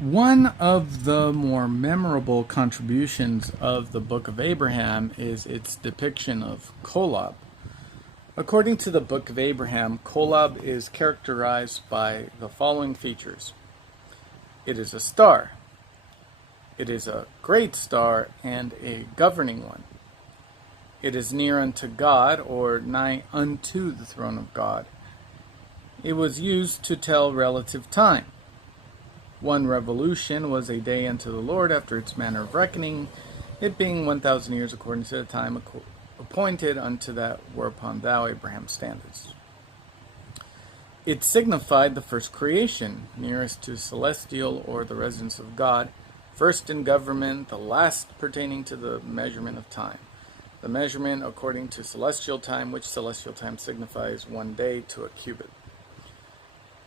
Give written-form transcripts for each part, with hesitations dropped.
One of the more memorable contributions of the Book of Abraham is its depiction of Kolob. According to the Book of Abraham, Kolob is characterized by the following features. It is a star. It is a great star and a governing one. It is near unto God, or nigh unto the throne of God. It was used to tell relative time. One revolution was a day unto the Lord after its manner of reckoning, it being 1,000 years according to the time appointed unto that whereupon thou, Abraham, standest. It signified the first creation, nearest to celestial or the residence of God, first in government, the last pertaining to the measurement of time. The measurement according to celestial time, which celestial time signifies 1 day to a cubit.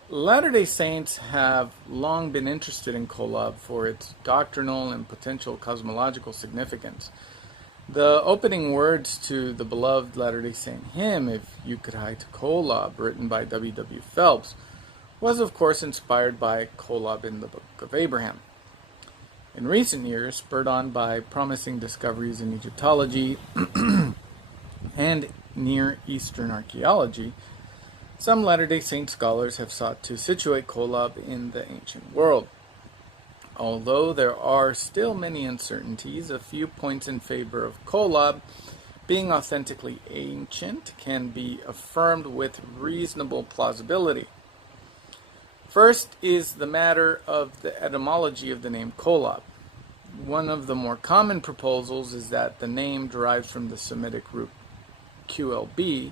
Latter-day Saints have long been interested in Kolob for its doctrinal and potential cosmological significance. The opening words to the beloved Latter-day Saint hymn, If You Could Hie to Kolob, written by W. W. Phelps, was of course inspired by Kolob in the Book of Abraham. In recent years, spurred on by promising discoveries in Egyptology and Near Eastern archaeology, some Latter-day Saint scholars have sought to situate Kolob in the ancient world. Although there are still many uncertainties, a few points in favor of Kolob being authentically ancient can be affirmed with reasonable plausibility. First is the matter of the etymology of the name Kolob. One of the more common proposals is that the name derives from the Semitic root QLB,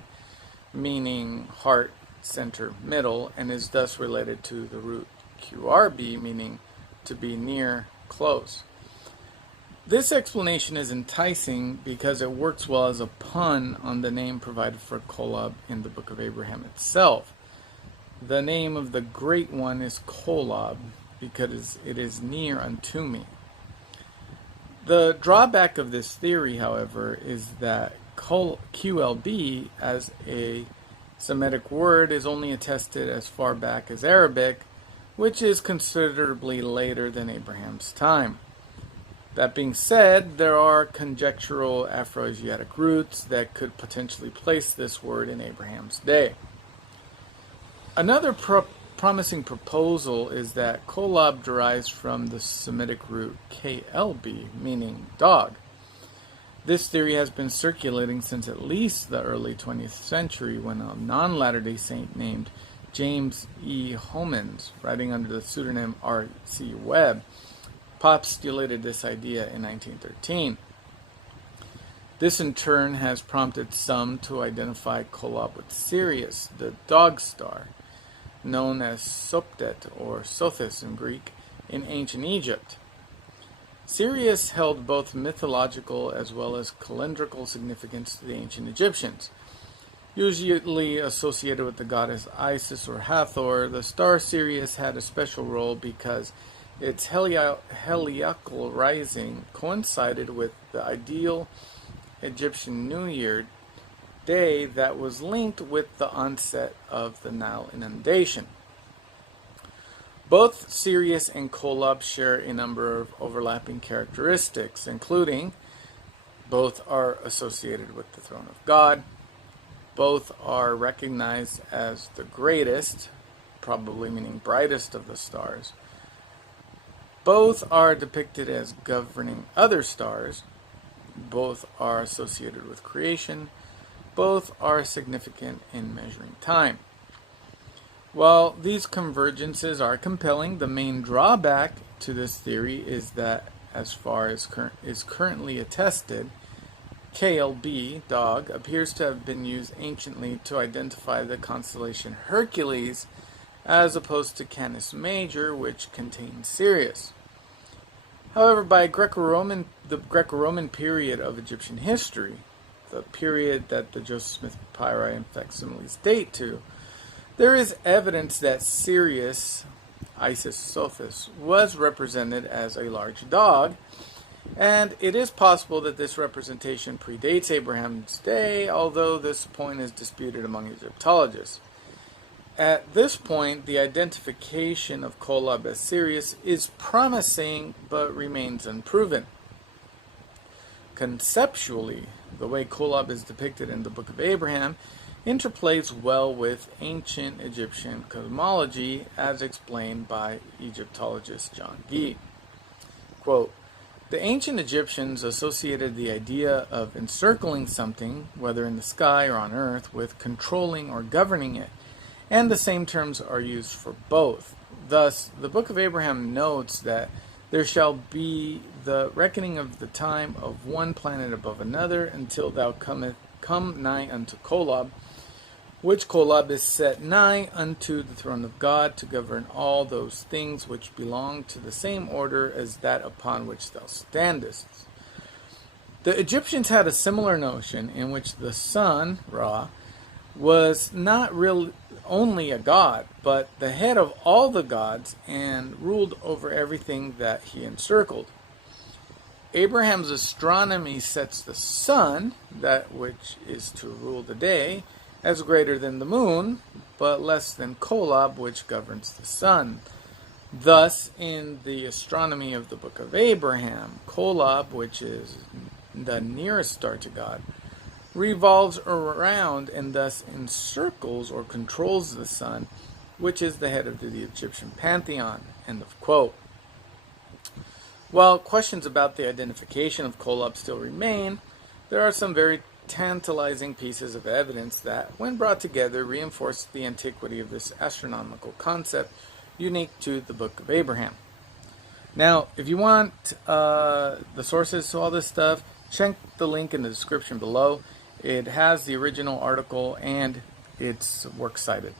meaning heart, center, middle, and is thus related to the root QRB, meaning to be near, close. This explanation is enticing because it works well as a pun on the name provided for Kolob in the Book of Abraham itself. The name of the Great One is Kolob because it is near unto me. The drawback of this theory, however, is that QLB as a Semitic word is only attested as far back as Arabic, which is considerably later than Abraham's time. That being said, there are conjectural Afroasiatic roots that could potentially place this word in Abraham's day. Another promising proposal is that Kolob derives from the Semitic root KLB, meaning dog. This theory has been circulating since at least the early 20th century when a non-Latter-day Saint named James E. Homans, writing under the pseudonym R.C. Webb, postulated this idea in 1913. This in turn has prompted some to identify Kolob with Sirius, the dog star, known as Sopdet or Sothis in Greek, in ancient Egypt. Sirius held both mythological as well as calendrical significance to the ancient Egyptians. Usually associated with the goddess Isis or Hathor, the star Sirius had a special role because its heliacal rising coincided with the ideal Egyptian New Year day that was linked with the onset of the Nile inundation. Both Sirius and Kolob share a number of overlapping characteristics, including both are associated with the throne of God, both are recognized as the greatest, probably meaning brightest of the stars, both are depicted as governing other stars, both are associated with creation, both are significant in measuring time. While these convergences are compelling, the main drawback to this theory is that, as far as is currently attested, KLB, dog, appears to have been used anciently to identify the constellation Hercules, as opposed to Canis Major, which contains Sirius. However, by the Greco-Roman period of Egyptian history, the period that the Joseph Smith papyri and facsimiles date to, there is evidence that Sirius, Isis Sothis, was represented as a large dog, and it is possible that this representation predates Abraham's day, although this point is disputed among Egyptologists. At this point, the identification of Kolob as Sirius is promising but remains unproven. Conceptually, the way Kolob is depicted in the Book of Abraham interplays well with ancient Egyptian cosmology as explained by Egyptologist John Gee. Quote, the ancient Egyptians associated the idea of encircling something, whether in the sky or on earth, with controlling or governing it, and the same terms are used for both. Thus, the Book of Abraham notes that there shall be the reckoning of the time of one planet above another until thou come nigh unto Kolob, which Kolob is set nigh unto the throne of God to govern all those things which belong to the same order as that upon which thou standest. The Egyptians had a similar notion in which the sun, Ra, was not really only a god, but the head of all the gods and ruled over everything that he encircled. Abraham's astronomy sets the sun, that which is to rule the day, as greater than the moon, but less than Kolob, which governs the sun. Thus, in the astronomy of the Book of Abraham, Kolob, which is the nearest star to God, revolves around and thus encircles or controls the sun, which is the head of the Egyptian pantheon. End of quote. While questions about the identification of Kolob still remain, there are some very tantalizing pieces of evidence that, when brought together, reinforce the antiquity of this astronomical concept unique to the Book of Abraham. Now, if you want the sources to all this stuff, check the link in the description below. It has the original article and it's works cited.